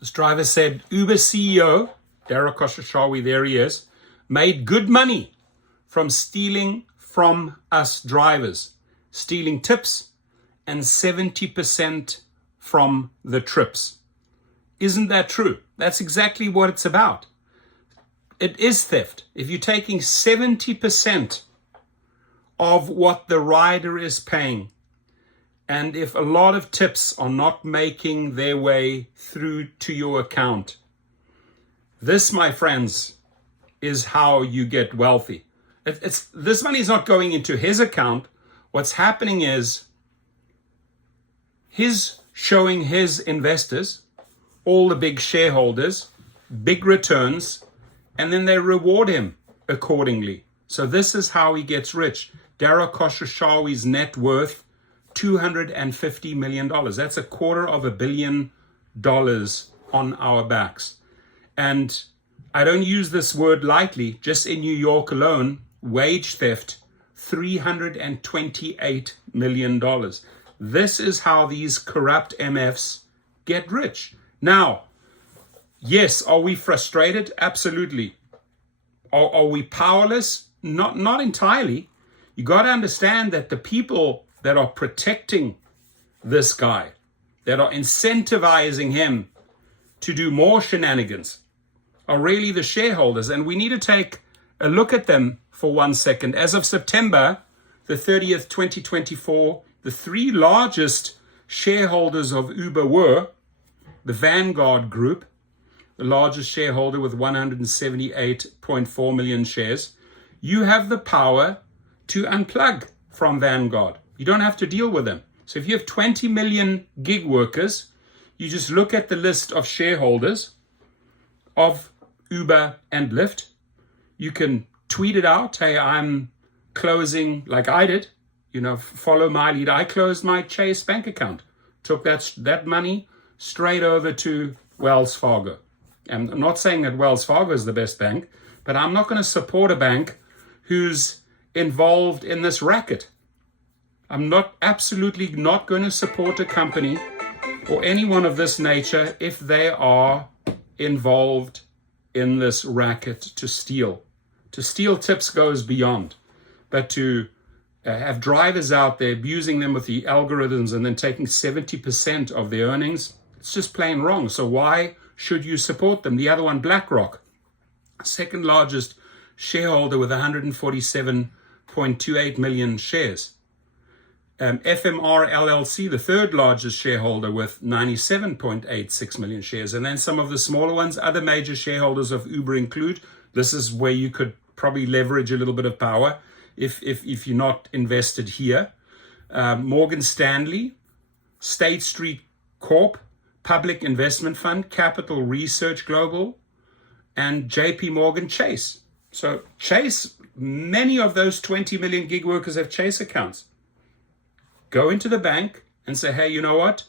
This driver said Uber CEO, Dara Khosrowshahi, there he is, made good money from stealing from us drivers, stealing tips and 70% from the trips. Isn't that true? That's exactly what it's about. It is theft. If you're taking 70% of what the rider is paying, and if a lot of tips are not making their way through to your account, this, my friends, is how you get wealthy. This money is not going into his account. What's happening is he's showing his investors, all the big shareholders, big returns, and then they reward him accordingly. So this is how he gets rich. Dara Khosrowshahi's net worth, $250 million. That's $250 million on our backs. And I don't use this word lightly. Just in New York alone, wage theft, $328 million. This is how these corrupt MFs get rich. Now, yes, are we frustrated? Absolutely. Are we powerless? Not entirely. You got to understand that the people that are protecting this guy, that are incentivizing him to do more shenanigans, are really the shareholders. And we need to take a look at them for 1 second. As of September the 30th, 2024, the three largest shareholders of Uber were the Vanguard Group, the largest shareholder with 178.4 million shares. You have the power to unplug from Vanguard. You don't have to deal with them. So if you have 20 million gig workers, you just look at the list of shareholders of Uber and Lyft. You can tweet it out. Hey, I'm closing, like I did, follow my lead. I closed my Chase bank account, took that money straight over to Wells Fargo. And I'm not saying that Wells Fargo is the best bank, but I'm not going to support a bank who's involved in this racket. I'm absolutely not going to support a company or anyone of this nature if they are involved in this racket to steal. To steal tips goes beyond, but to have drivers out there abusing them with the algorithms and then taking 70% of their earnings, it's just plain wrong. So why should you support them? The other one, BlackRock, second largest shareholder with 147.28 million shares. FMR LLC, the third largest shareholder with 97.86 million shares. And then some of the smaller ones, other major shareholders of Uber include, this is where you could probably leverage a little bit of power if you're not invested here. Morgan Stanley, State Street Corp, Public Investment Fund, Capital Research Global, and JP Morgan Chase. So Chase, many of those 20 million gig workers have Chase accounts. Go into the bank and say, hey, you know what?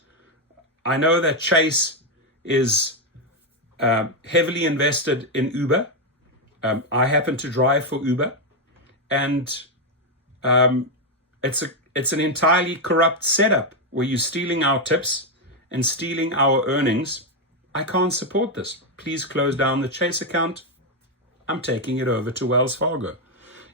I know that Chase is heavily invested in Uber. I happen to drive for Uber. And it's an entirely corrupt setup where you're stealing our tips and stealing our earnings. I can't support this. Please close down the Chase account. I'm taking it over to Wells Fargo.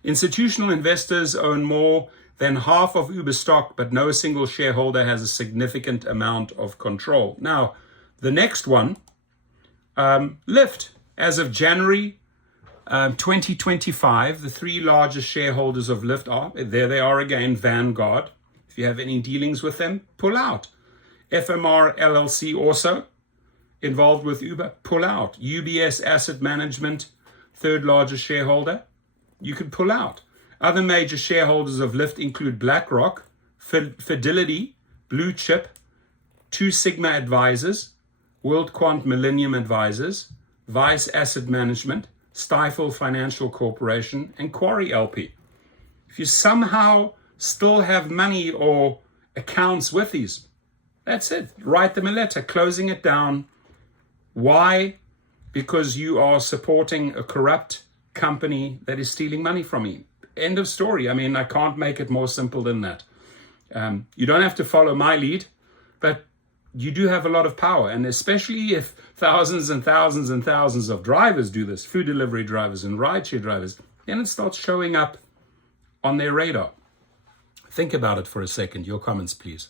Institutional investors own more than half of Uber stock, but no single shareholder has a significant amount of control. Now, the next one, LYFT. As of January 2025, the three largest shareholders of LYFT are, there they are again, Vanguard. If you have any dealings with them, pull out. FMR LLC also involved with Uber, pull out. UBS Asset Management, third largest shareholder, you could pull out. Other major shareholders of LYFT include BlackRock, Fidelity, Blue Chip, Two Sigma Advisors, WorldQuant Millennium Advisors, Vice Asset Management, Stifel Financial Corporation, and Quarry LP. If you somehow still have money or accounts with these, that's it. Write them a letter, closing it down. Why? Because you are supporting a corrupt company that is stealing money from you. End of story. I mean, I can't make it more simple than that. You don't have to follow my lead, but you do have a lot of power. And especially if thousands and thousands and thousands of drivers do this, food delivery drivers and rideshare drivers, then it starts showing up on their radar. Think about it for a second. Your comments, please.